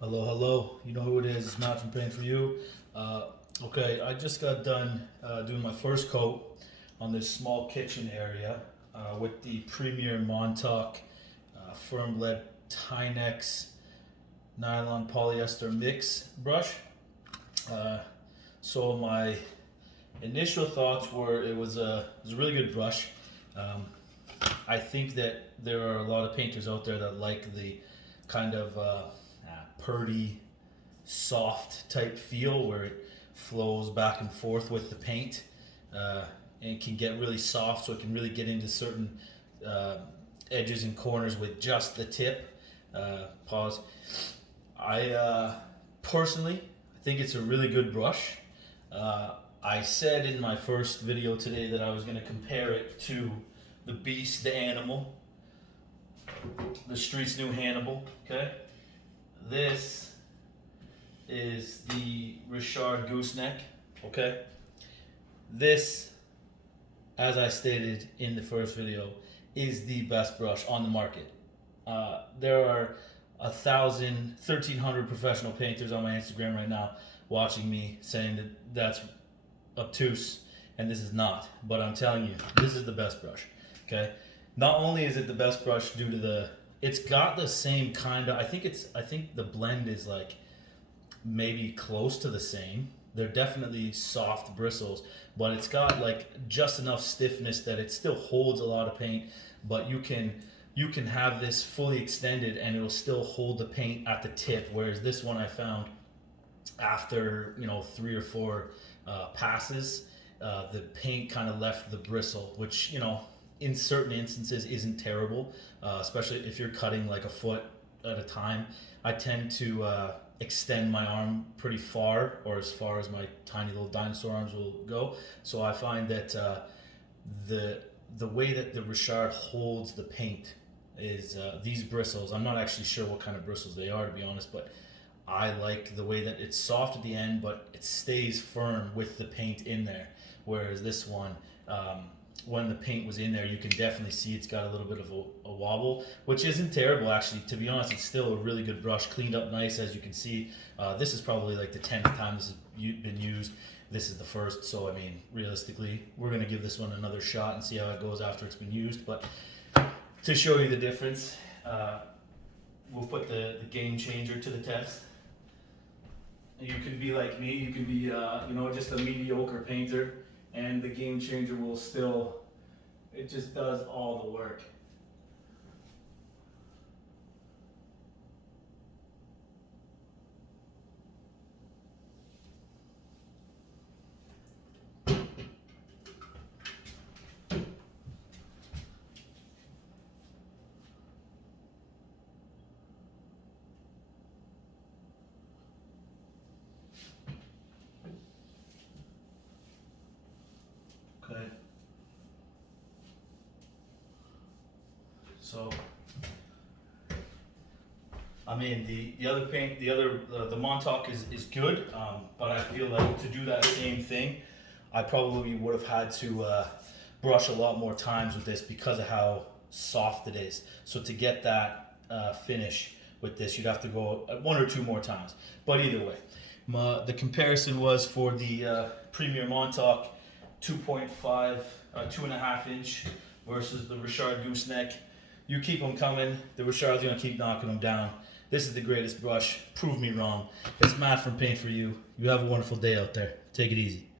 Hello, hello. You know who it is. It's Matt from Paint for You. Okay, I just got done doing my first coat on this small kitchen area with the Premier Montauk firm lead Tynex nylon polyester mix brush. So my initial thoughts were it was a really good brush. I think that there are a lot of painters out there that like the kind of purdy, soft type feel where it flows back and forth with the paint and can get really soft, so it can really get into certain edges and corners with just the tip. Pause. I personally think it's a really good brush. I said in my first video today that I was going to compare it to the beast, the animal, the street's new Hannibal. Okay, this is the Richard Gooseneck. Okay, this, as I stated in the first video, is the best brush on the market. There are 1,300 professional painters on my Instagram right now watching me saying that that's obtuse and this is not, but I'm telling you, this is the best brush. Okay, not only is it the best brush due to it's got the same kind of, I think the blend is like maybe close to the same. They're definitely soft bristles, but it's got like just enough stiffness that it still holds a lot of paint, but you can have this fully extended and it'll still hold the paint at the tip, whereas this one I found after 3 or 4 passes, the paint kind of left the bristle, which in certain instances isn't terrible, especially if you're cutting like a foot at a time. I tend to extend my arm pretty far, or as far as my tiny little dinosaur arms will go. So I find that the way that the Richard holds the paint is these bristles. I'm not actually sure what kind of bristles they are, to be honest, but I like the way that it's soft at the end, but it stays firm with the paint in there. Whereas this one, when the paint was in there, you can definitely see it's got a little bit of a wobble, which isn't terrible actually. To be honest, it's still a really good brush, cleaned up nice, as you can see. This is probably like the 10th time this has been used. This is the first, so I mean, realistically, we're gonna give this one another shot and see how it goes after it's been used. But to show you the difference, we'll put the game changer to the test. You can be like me, you can be just a mediocre painter, and the game changer will still, it just does all the work. Okay. So, I mean, the other paint, the Montauk is good, but I feel like to do that same thing, I probably would have had to brush a lot more times with this because of how soft it is. So to get that finish with this, you'd have to go 1 or 2 more times. But either way, the comparison was for the Premier Montauk 2.5, 2.5 inch versus the Richard Gooseneck. You keep them coming. The Richard's gonna keep knocking them down. This is the greatest brush. Prove me wrong. It's Matt from Paint for You. You have a wonderful day out there. Take it easy.